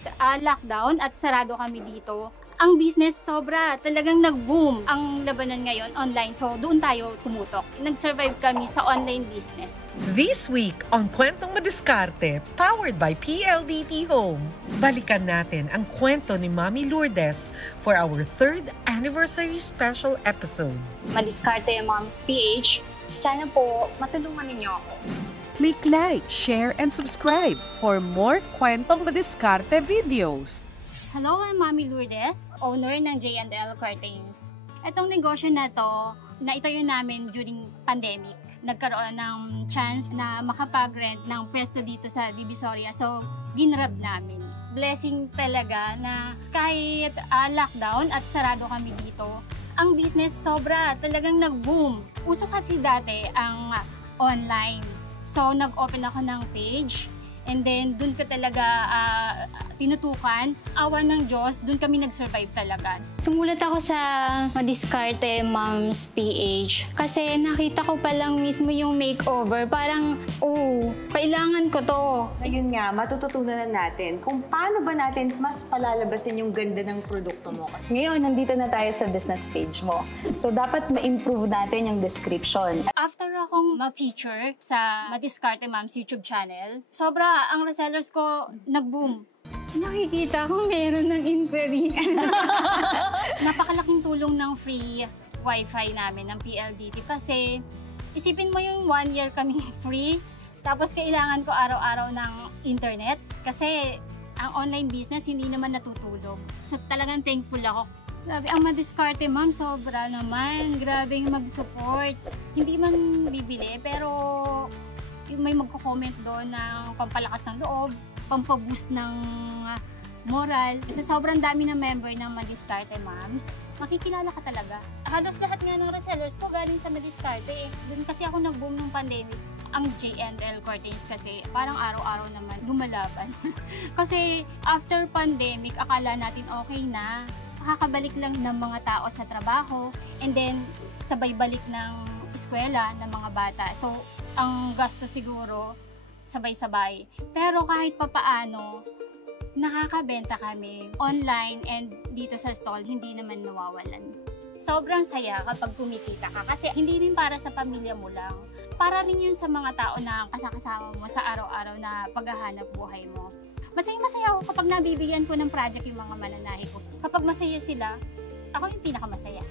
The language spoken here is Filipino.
kahit lockdown at sarado kami dito, ang business sobra talagang nag-boom. Ang labanan ngayon online, so doon tayo tumutok. Nag-survive kami sa online business. This week on Kwentong Madiskarte, powered by PLDT Home, balikan natin ang kwento ni Mami Lourdes for our 3rd anniversary special episode. Madiskarte Moms PH, sana po matulungan ninyo ako. Click like, share, and subscribe for more Kwentong Madiskarte videos. Hello, I'm Mami Lourdes, owner ng J&L Curtains. Itong negosyo na to, naitayo namin during pandemic. Nagkaroon ng chance na makapag-rent ng pwesto dito sa Divisoria, so ginrab namin. Blessing talaga na kahit lockdown at sarado kami dito, ang business sobra talagang nag-boom. Uso kasi dati ang online. So nag-open ako ng page. And then, dun ka talaga tinutukan. Awa ng Diyos, dun kami nag-survive talaga. Sumulat ako sa Madiskarte Moms PH kasi nakita ko pa lang mismo yung makeover. Parang, kailangan ko to. Ngayon nga, matututunan na natin kung paano ba natin mas palalabasin yung ganda ng produkto mo. Kasi ngayon, nandito na tayo sa business page mo. So, dapat ma-improve natin yung description. After akong ma-feature sa Madiskarte Moms YouTube channel, sobra ang resellers ko nag-boom. Nakikita ko meron ng inquiries. Napakalaking tulong ng free wifi namin ng PLDT kasi isipin mo yung 1 year kami free tapos kailangan ko araw-araw ng internet kasi ang online business hindi naman natutulog. So talagang thankful ako. Grabe, ang Madiskarte Ma'am, sobra naman. Grabe yung mag-support. Hindi man bibili pero may magko-comment doon ng pampalakas ng loob, pampaboost ng moral. Kasi sobrang dami ng member ng Madiskarte Moms, makikilala ka talaga. Halos lahat nga ng resellers ko galing sa Madiskarte. Doon kasi ako nag-boom ng pandemic. Ang J&L Curtains kasi parang araw-araw naman lumalaban. Kasi after pandemic, akala natin okay na. Makakabalik lang ng mga tao sa trabaho and then sabay balik ng eskwela ng mga bata. So, ang gasto siguro sabay-sabay. Pero kahit papaano, nakakabenta kami online and dito sa stall, hindi naman nawawalan. Sobrang saya kapag kumikita ka kasi hindi rin para sa pamilya mo lang. Para rin yun sa mga tao na kasama mo sa araw-araw na paghahanap buhay mo. Masaya-masaya ako kapag nabibigyan ko ng project yung mga mananahi ko. Kapag masaya sila, ako yung pinakamasaya.